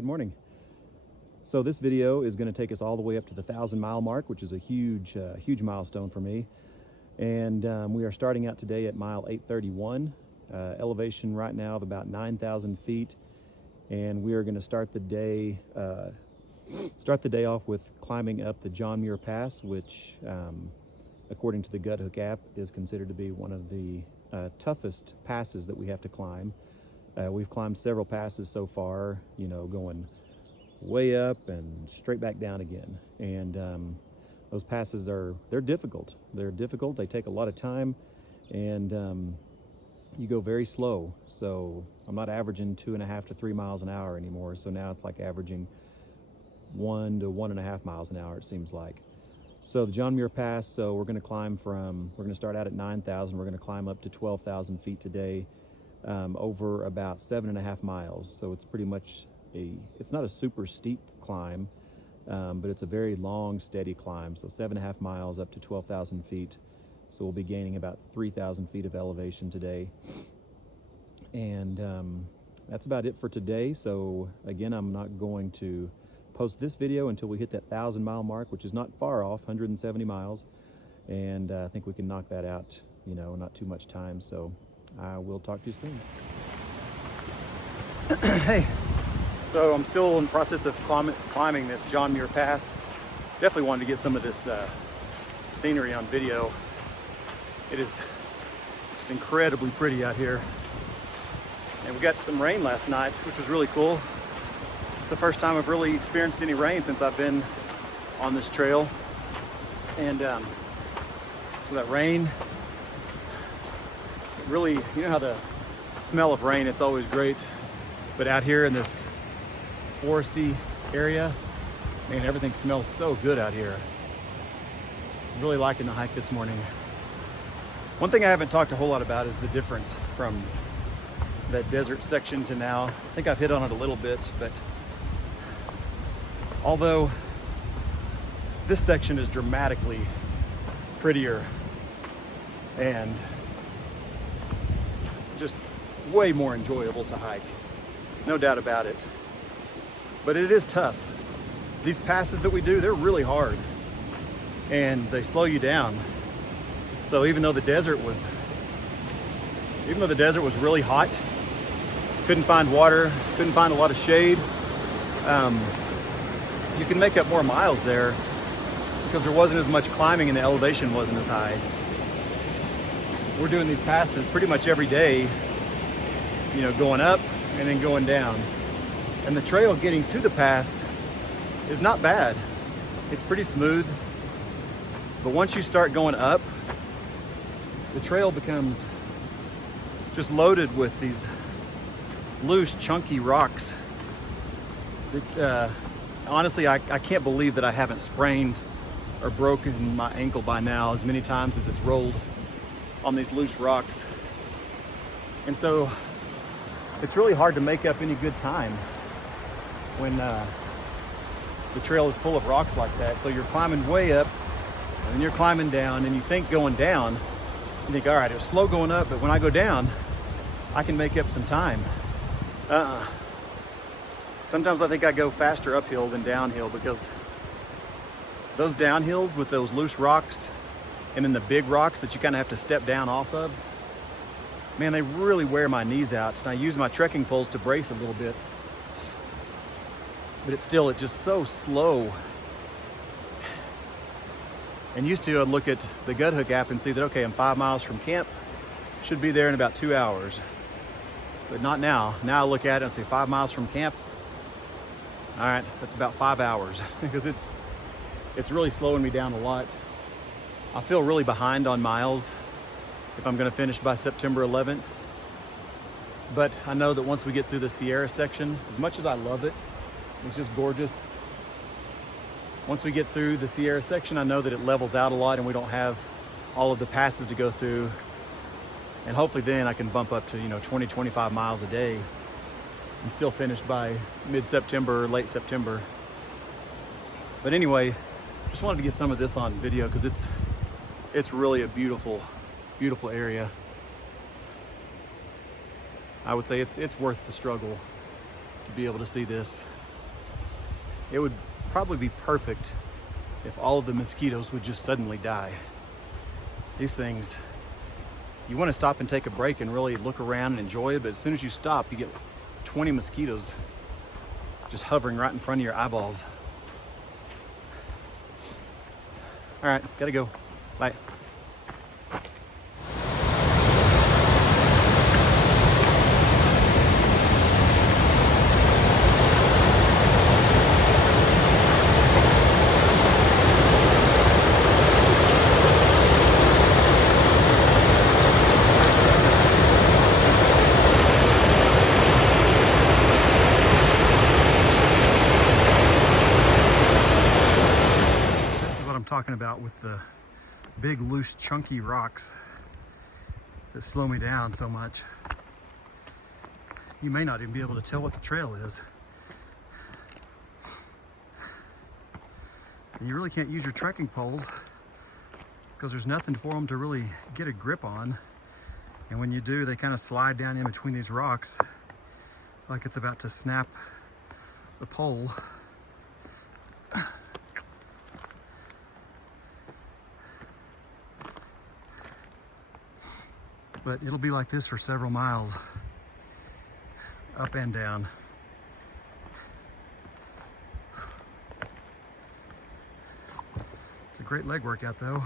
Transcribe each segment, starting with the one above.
Good morning. So this video is going to take us all the way up to the 1,000-mile mark, which is a huge milestone for me. And we are starting out today at mile 831, elevation right now of about 9,000 feet. And we are going to start the day off with climbing up the Muir Pass, which, according to the Guthook app, is considered to be one of the toughest passes that we have to climb. We've climbed several passes so far, you know, going way up and straight back down again. And those passes they're difficult. They're difficult. They take a lot of time, and you go very slow. So I'm not averaging 2.5 to 3 miles an hour anymore. So now it's like averaging 1 to 1.5 miles an hour, it seems like. So the Muir Pass, so we're going to start out at 9,000. We're going to climb up to 12,000 feet today, over about 7.5 miles. So it's pretty much it's not a super steep climb, but it's a very long, steady climb. So 7.5 miles up to 12,000 feet. So we'll be gaining about 3,000 feet of elevation today. And that's about it for today. So again, I'm not going to post this video until we hit that 1,000-mile mark, which is not far off, 170 miles. And I think we can knock that out, you know, not too much time. So I will talk to you soon. Hey, so I'm still in the process of climbing this Muir Pass. Definitely wanted to get some of this scenery on video. It is just incredibly pretty out here. And we got some rain last night, which was really cool. It's the first time I've really experienced any rain since I've been on this trail. And so that rain, really, you know how the smell of rain, it's always great. But out here in this foresty area, man, everything smells so good out here. I'm really liking the hike this morning. One thing I haven't talked a whole lot about is the difference from that desert section to now. I think I've hit on it a little bit, but although this section is dramatically prettier and just way more enjoyable to hike, no doubt about it. But it is tough. These passes that we do, they're really hard and they slow you down. So even though the desert was really hot, couldn't find water, couldn't find a lot of shade, you can make up more miles there because there wasn't as much climbing and the elevation wasn't as high. We're doing these passes pretty much every day, you know, going up and then going down. And the trail getting to the pass is not bad. It's pretty smooth. But once you start going up, the trail becomes just loaded with these loose, chunky rocks that honestly, I can't believe that I haven't sprained or broken my ankle by now as many times as it's rolled on these loose rocks. And so it's really hard to make up any good time when the trail is full of rocks like that. So you're climbing way up and then you're climbing down, and you think going down, you think, all right, it was slow going up, but when I go down, I can make up some time. Sometimes I think I go faster uphill than downhill, because those downhills with those loose rocks and then the big rocks that you kind of have to step down off of, man, they really wear my knees out. And I use my trekking poles to brace a little bit, but it's just so slow. And used to, I'd look at the Guthook app and see that, okay, I'm 5 miles from camp, should be there in about 2 hours. But not now. Now I look at it and say 5 miles from camp, all right, that's about 5 hours, because it's really slowing me down a lot. I feel really behind on miles if I'm gonna finish by September 11th. But I know that once we get through the Sierra section, as much as I love it, it's just gorgeous. Once we get through the Sierra section, I know that it levels out a lot and we don't have all of the passes to go through. And hopefully then I can bump up to, you know, 20, 25 miles a day and still finish by mid-September or late September. But anyway, just wanted to get some of this on video because it's really a beautiful, beautiful area. I would say it's worth the struggle to be able to see this. It would probably be perfect if all of the mosquitoes would just suddenly die. These things, you want to stop and take a break and really look around and enjoy it, but as soon as you stop, you get 20 mosquitoes just hovering right in front of your eyeballs. All right, gotta go. Bye. Talking about with the big loose chunky rocks that slow me down so much. You may not even be able to tell what the trail is, and you really can't use your trekking poles because there's nothing for them to really get a grip on, and when you do, they kind of slide down in between these rocks like it's about to snap the pole. But it'll be like this for several miles, up and down. It's a great leg workout though.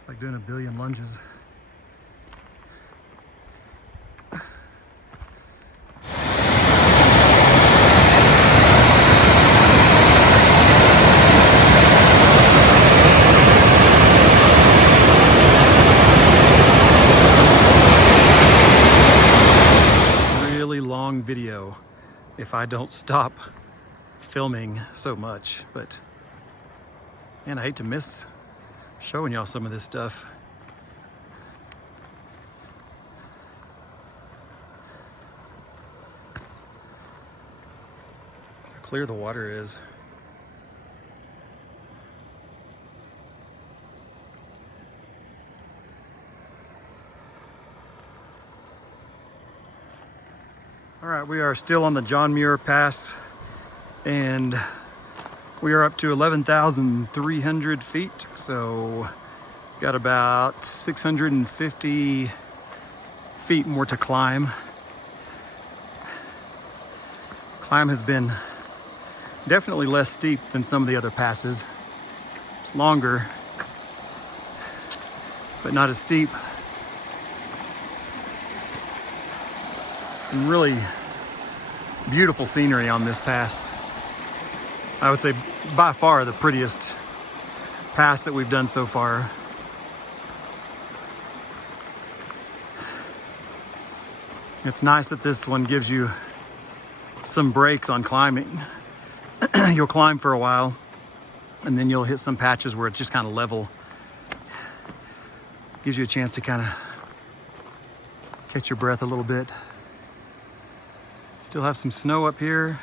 It's like doing a billion lunges. Video if I don't stop filming so much, but man, I hate to miss showing y'all some of this stuff. How clear the water is. All right, we are still on the John Muir Pass, and we are up to 11,300 feet. So got about 650 feet more to climb. Climb has been definitely less steep than some of the other passes. It's longer, but not as steep. Some really beautiful scenery on this pass. I would say by far the prettiest pass that we've done so far. It's nice that this one gives you some breaks on climbing. You'll climb for a while and then you'll hit some patches where it's just kind of level. Gives you a chance to kind of catch your breath a little bit. Still have some snow up here.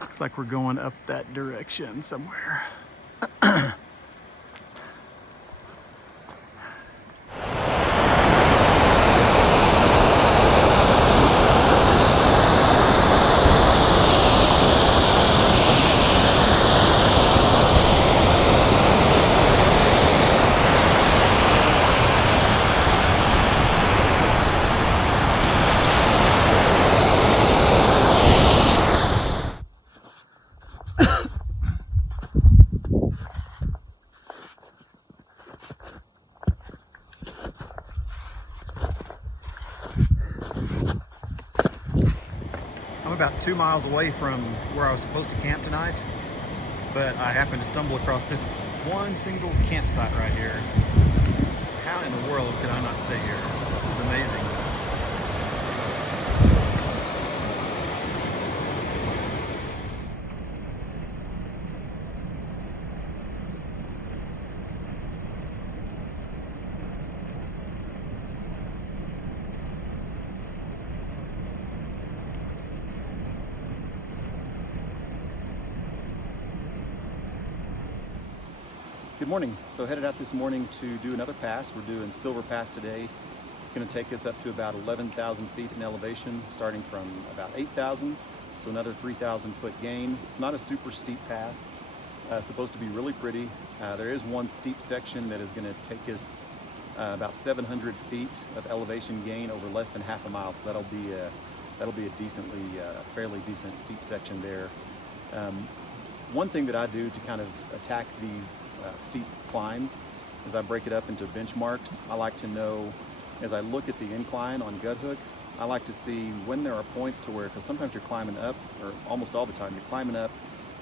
Looks like we're going up that direction somewhere. About 2 miles away from where I was supposed to camp tonight, but I happened to stumble across this one single campsite right here. How in the world could I not stay here? This is amazing. Good morning. So headed out this morning to do another pass. We're doing Silver Pass today. going to take us up to about 11,000 feet in elevation, starting from about 8,000, so another 3,000 foot gain. It's not a super steep pass. It's supposed to be really pretty. There is one steep section that is going to take us about 700 feet of elevation gain over less than half a mile, so that'll be a decently, fairly decent steep section there. One thing that I do to kind of attack these steep climbs is I break it up into benchmarks. I like to know, as I look at the incline on gut hook, I like to see when there are points to where, because sometimes you're climbing up, or almost all the time you're climbing up,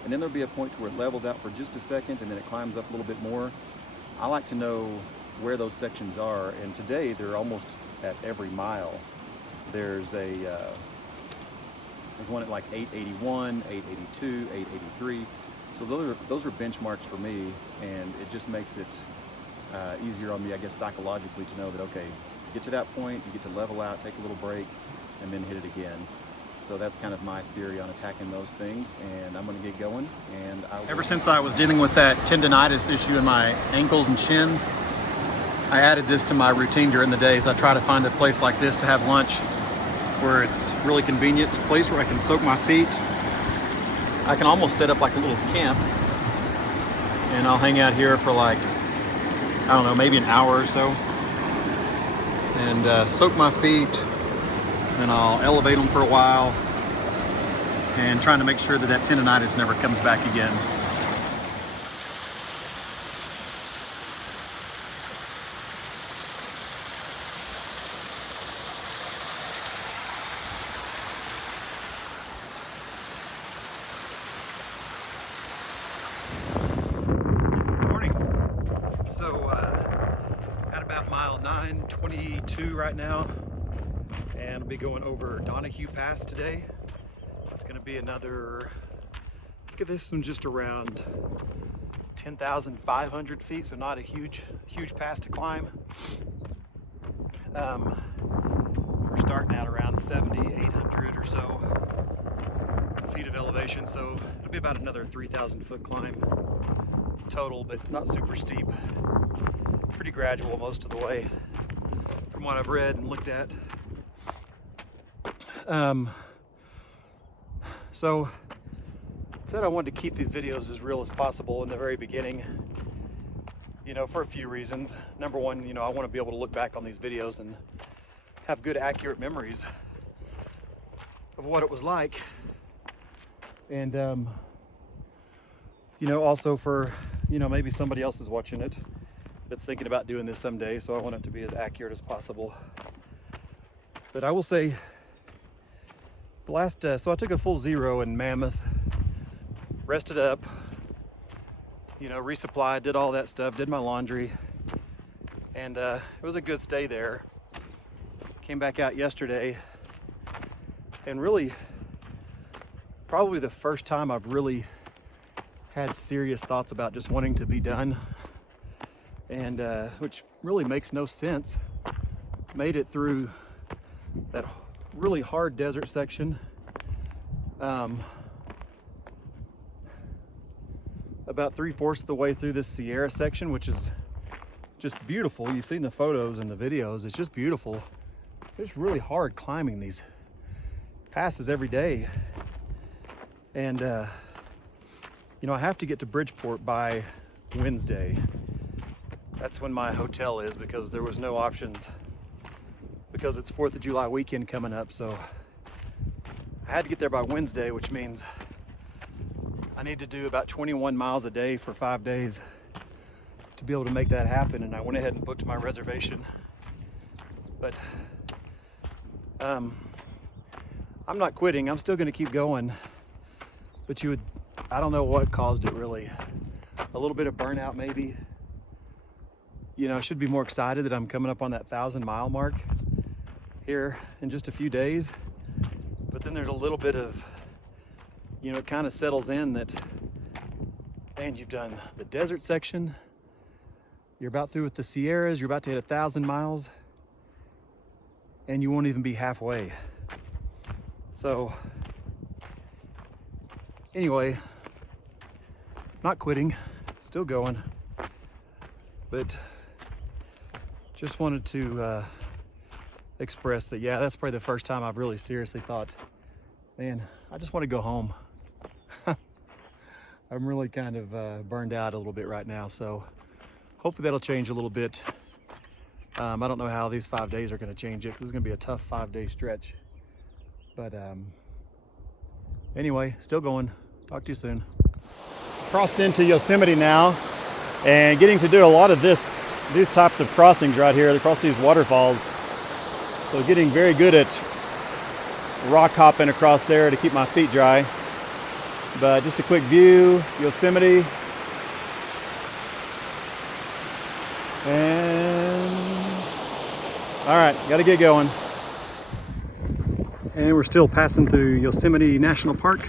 and then there'll be a point to where it levels out for just a second and then it climbs up a little bit more. I like to know where those sections are, and today they're almost at every mile. There's one at like 881, 882, 883. So those are benchmarks for me, and it just makes it easier on me, I guess, psychologically to know that, okay, get to that point, you get to level out, take a little break, and then hit it again. So that's kind of my theory on attacking those things, and I'm going to get going. And ever since I was dealing with that tendonitis issue in my ankles and shins, I added this to my routine during the days. I try to find a place like this to have lunch where it's really convenient. It's a place where I can soak my feet. I can almost set up like a little camp, and I'll hang out here for like, I don't know, maybe an hour or so, and soak my feet, and I'll elevate them for a while, and trying to make sure that that tendonitis never comes back again. So at about mile 9:22 right now, and I'll be going over Donahue Pass today. It's going to be another, look at this one, just around 10,500 feet, so not a huge pass to climb. We're starting out around 7,800 or so feet of elevation, so it'll be about another 3,000 foot climb total, but not super steep. Pretty gradual most of the way from what I've read and looked at. So I said I wanted to keep these videos as real as possible in the very beginning, for a few reasons. Number one, I want to be able to look back on these videos and have good, accurate memories of what it was like. And also for maybe somebody else is watching it that's thinking about doing this someday, so I want it to be as accurate as possible. But I will say, the last so I took a full zero in Mammoth, rested up, resupplied, did all that stuff, did my laundry, and it was a good stay there. Came back out yesterday, and really probably the first time I've really had serious thoughts about just wanting to be done, and which really makes no sense. Made it through that really hard desert section, about 3/4 of the way through this Sierra section, which is just beautiful. You've seen the photos and the videos. It's just beautiful. It's really hard climbing these passes every day, and I have to get to Bridgeport by Wednesday. That's when my hotel is, because there was no options, because it's 4th of July weekend coming up. So I had to get there by Wednesday, which means I need to do about 21 miles a day for 5 days to be able to make that happen. And I went ahead and booked my reservation. But I'm not quitting. I'm still going to keep going. But I don't know what caused it, really. A little bit of burnout, maybe. I should be more excited that I'm coming up on that 1,000-mile mark here in just a few days. But then there's a little bit of, it kind of settles in that, man, you've done the desert section, you're about through with the Sierras, you're about to hit 1,000 miles, and you won't even be halfway. So anyway, not quitting, still going, but just wanted to expressed that, yeah, that's probably the first time I've really seriously thought, man, I just want to go home. I'm really kind of burned out a little bit right now, so hopefully that'll change a little bit. I don't know how these 5 days are going to change it. This is going to be a tough 5-day stretch. But anyway, still going. Talk to you soon. Crossed into Yosemite now, and getting to do a lot of these types of crossings right here across these waterfalls. So getting very good at rock hopping across there to keep my feet dry. But just a quick view, Yosemite. And all right, got to get going. And we're still passing through Yosemite National Park.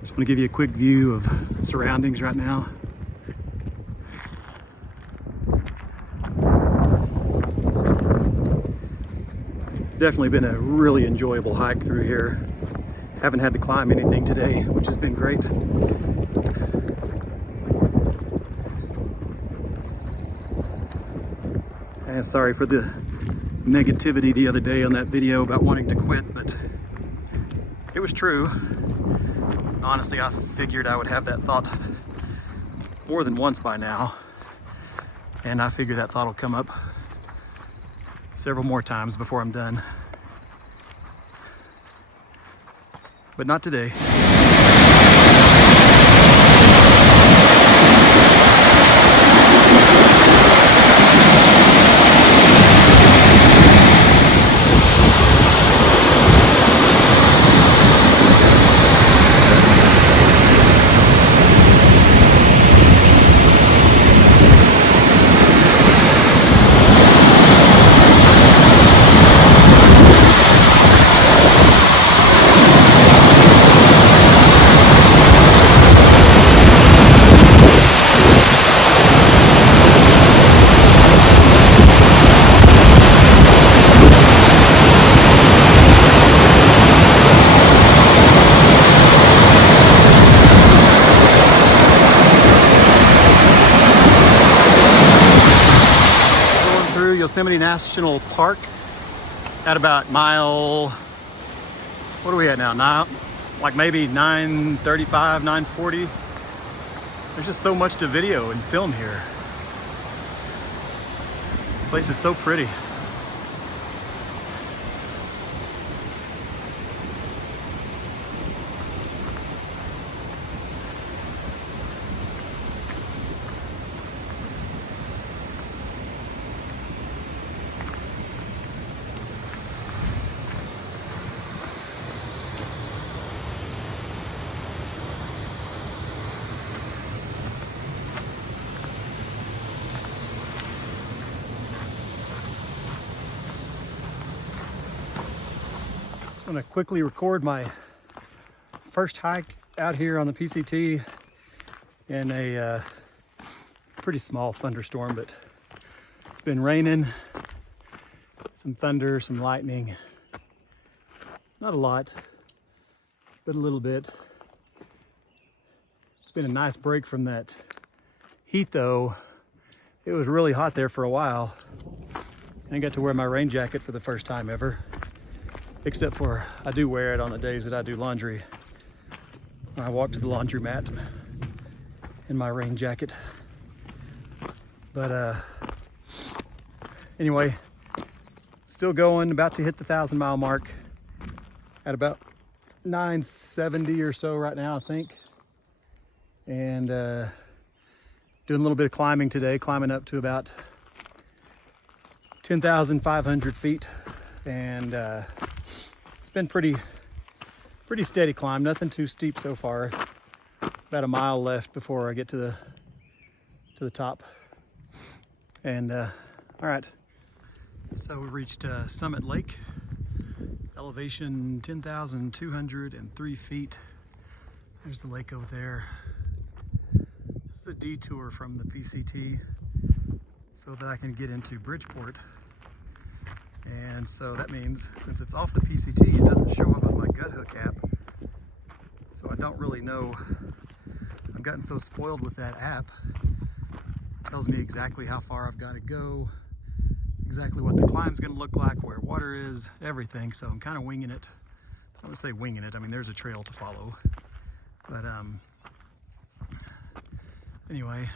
Just want to give you a quick view of surroundings right now. Definitely been a really enjoyable hike through here. Haven't had to climb anything today, which has been great. And sorry for the negativity the other day on that video about wanting to quit, but it was true. Honestly, I figured I would have that thought more than once by now, and I figure that thought will come up several more times before I'm done. But not today. Yosemite National Park at about mile, what are we at now? Like maybe 9:35, 9:40. There's just so much to video and film here. The place is so pretty. I'm going to quickly record my first hike out here on the PCT in a pretty small thunderstorm, but it's been raining, some thunder, some lightning. Not a lot, but a little bit. It's been a nice break from that heat though. It was really hot there for a while. And I got to wear my rain jacket for the first time ever. Except for I do wear it on the days that I do laundry. I walk to the laundromat in my rain jacket. But anyway, still going, about to hit the 1,000-mile mark at about 970 or so right now, I think. And doing a little bit of climbing today, climbing up to about 10,500 feet. And it's been pretty steady climb, nothing too steep so far. About a mile left before I get to the top. And all right, so we reached Summit Lake, elevation 10,203 feet. There's the lake over there. This is a detour from the PCT so that I can get into Bridgeport. And so that means, since it's off the PCT, it doesn't show up on my Guthook app. So I don't really know. I've gotten so spoiled with that app. It tells me exactly how far I've got to go, exactly what the climb's gonna look like, where water is, everything. So I'm kind of winging it. I would say winging it. I mean, there's a trail to follow, but anyway.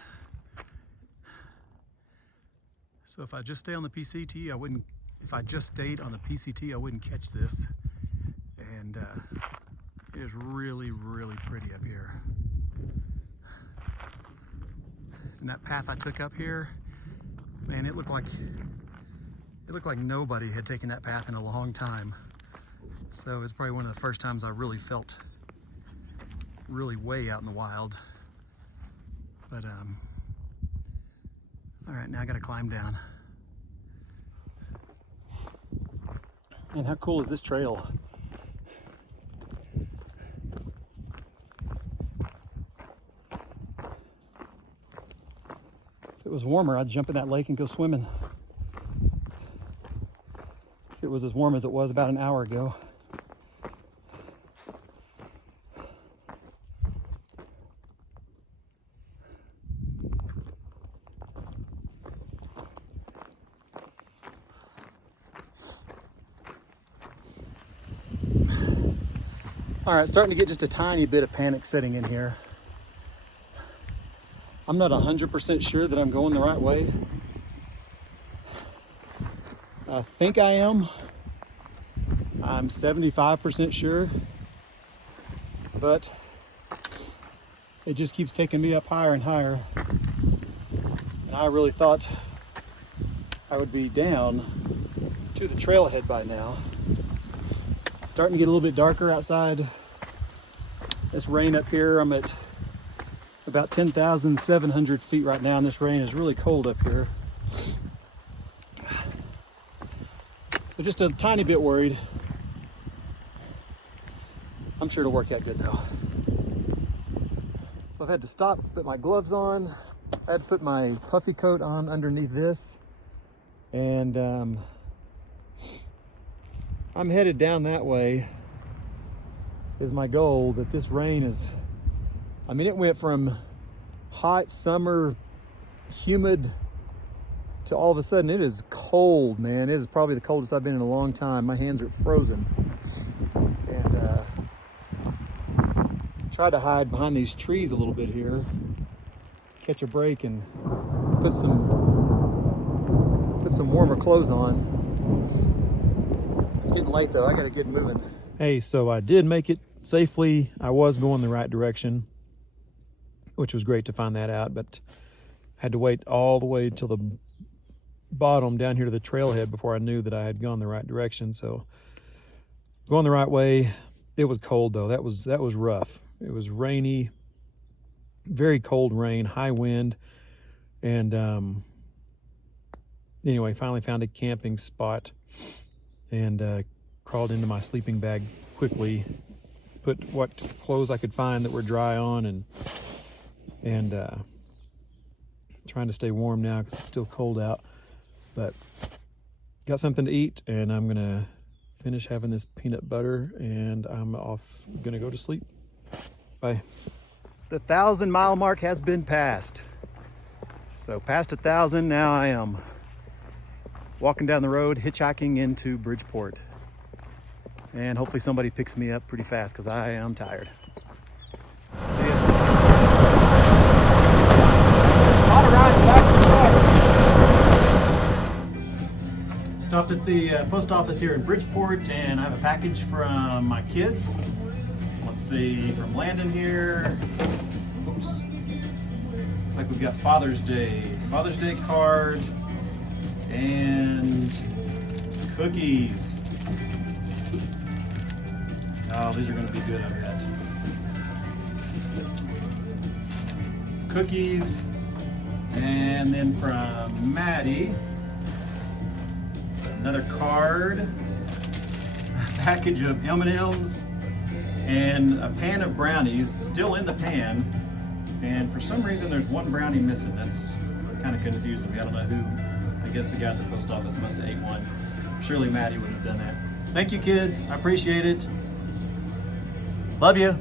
So if I just stay on the PCT, I wouldn't. If I just stayed on the PCT, I wouldn't catch this. And it is really, really pretty up here. And that path I took up here, man, it looked like nobody had taken that path in a long time. So it's probably one of the first times I really felt really way out in the wild. But all right, now I gotta climb down. And how cool is this trail? If it was warmer, I'd jump in that lake and go swimming. If it was as warm as it was about an hour ago. All right, starting to get just a tiny bit of panic setting in here. I'm not 100% sure that I'm going the right way. I think I am. I'm 75% sure, but it just keeps taking me up higher and higher. And I really thought I would be down to the trailhead by now. It's starting to get a little bit darker outside. This rain up here, I'm at about 10,700 feet right now, and this rain is really cold up here. So just a tiny bit worried. I'm sure it'll work out good though. So I've had to stop, put my gloves on. I had to put my puffy coat on underneath this. And I'm headed down that way is my goal, but this rain is, I mean, it went from hot summer, humid, to all of a sudden it is cold, man. It is probably the coldest I've been in a long time. My hands are frozen. And tried to hide behind these trees a little bit here, catch a break and put some warmer clothes on. It's getting late though, I gotta get moving. Hey, so I did make it safely. I was going the right direction, which was great to find that out, but I had to wait all the way till the bottom down here to the trailhead before I knew that I had gone the right direction. So going the right way. It was cold though. That was rough. It was rainy, very cold rain, high wind, and anyway, finally found a camping spot and crawled into my sleeping bag quickly, put what clothes I could find that were dry on, and trying to stay warm now because it's still cold out, but got something to eat, and I'm gonna finish having this peanut butter, and I'm gonna go to sleep. Bye. The 1,000-mile mark has been passed. So past 1,000, now I am walking down the road, hitchhiking into Bridgeport. And hopefully somebody picks me up pretty fast because I am tired. See ya. Stopped at the post office here in Bridgeport, and I have a package from my kids. Let's see, from Landon here. Oops. Looks like we've got Father's Day card and cookies. Oh, these are going to be good, I bet. Cookies, and then from Maddie, another card, a package of M&Ms, and a pan of brownies, still in the pan, and for some reason there's one brownie missing. That's kind of confusing me. I don't know who. I guess the guy at the post office must have ate one. Surely Maddie wouldn't have done that. Thank you, kids. I appreciate it. Love you.